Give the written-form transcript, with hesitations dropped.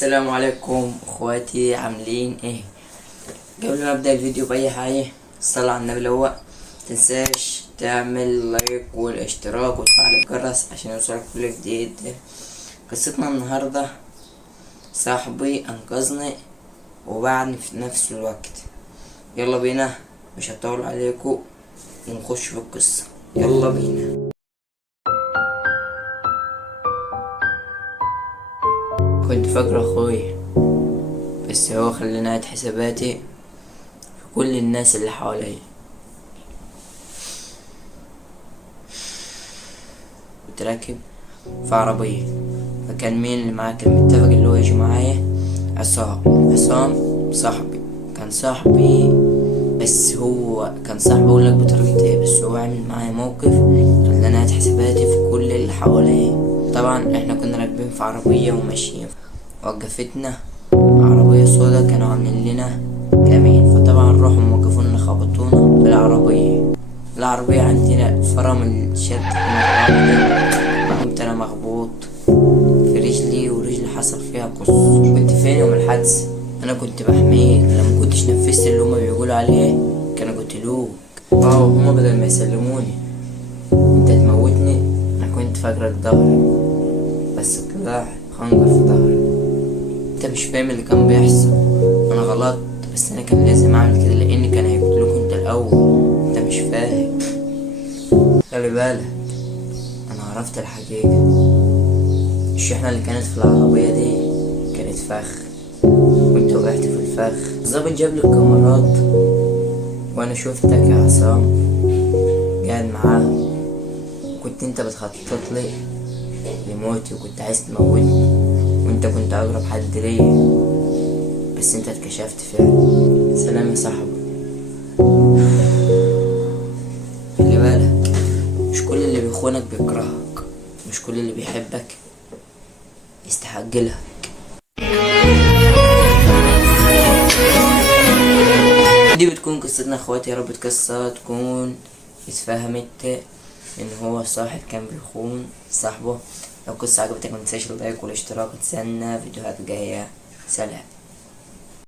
السلام عليكم اخواتي، عاملين ايه؟ قبل ما ابدا الفيديو باي حاجه صلوا على النبي الاول. متنساش تعمل لايك والاشتراك وتفعل الجرس عشان يوصلك كل جديد. قصتنا النهارده صاحبي انقذني وباعني في نفس الوقت. يلا بينا، مش هطول عليكم ونخش في القصه. يلا بينا. كنت فاكر اخويا، بس هو خلاني اعيد حساباتي في كل الناس اللي حواليا. كنت راكب في عربية، فكان مين اللي معاه؟ كان متفق اللي هو يجي معايا عصام صاحبي. كان صاحبي، بس هو كان صاحبي اقولك بطريقة ايه، بس هو عمل معايا موقف خلاني اعيد حساباتي في كل اللي حواليا. طبعا احنا كنا راكبين في عربية وماشيين، وقفتنا عربية سودا، كانوا عاملين لنا كمين، فطبعا روحوا موقفونا خبطونا العربية عندنا فرامل شدت مرة واحدة. قمت انا مخبوط في رجلي، ورجلي حصل فيها كسر. كنت فين يوم الحادثة؟ انا كنت بحميك، لما كنتش نفذت اللي هما بيقولوا عليه كانوا قتلوك. هما بدل ما يسلموني انت تموتني. انا كنت فاكرك ظهري، بس طلع خنجر في ظهري. انت مش فاهم اللي كان بيحصل. انا غلط، بس انا كان لازم اعمل كده لان كان هيقتلوك انت الاول. انت مش فاهم. خلي بالك، انا عرفت الحقيقة. الشحنة اللي كانت في العربية دي كانت فخ، وانت وقعت في الفخ. الظابط جاب لي الكاميرات وانا شفتك يا عصام قاعد معاه، وكنت انت بتخطط لي لموتي وكنت عايز تموتني، وانت كنت اقرب حد ليا، بس انت اتكشفت فعلا. سلام يا صاحبي. خلي بالك، مش كل اللي بيخونك بيكرهك، مش كل اللي بيحبك يستحق لك. دي بتكون قصتنا اخواتي، يا رب القصة تكون اتفهمت ان هو صاحب كان بيخون صاحبه. لو القصة عجبتك متنساش اللايك والاشتراك، وتستنى فيديوهات جاية. سلام.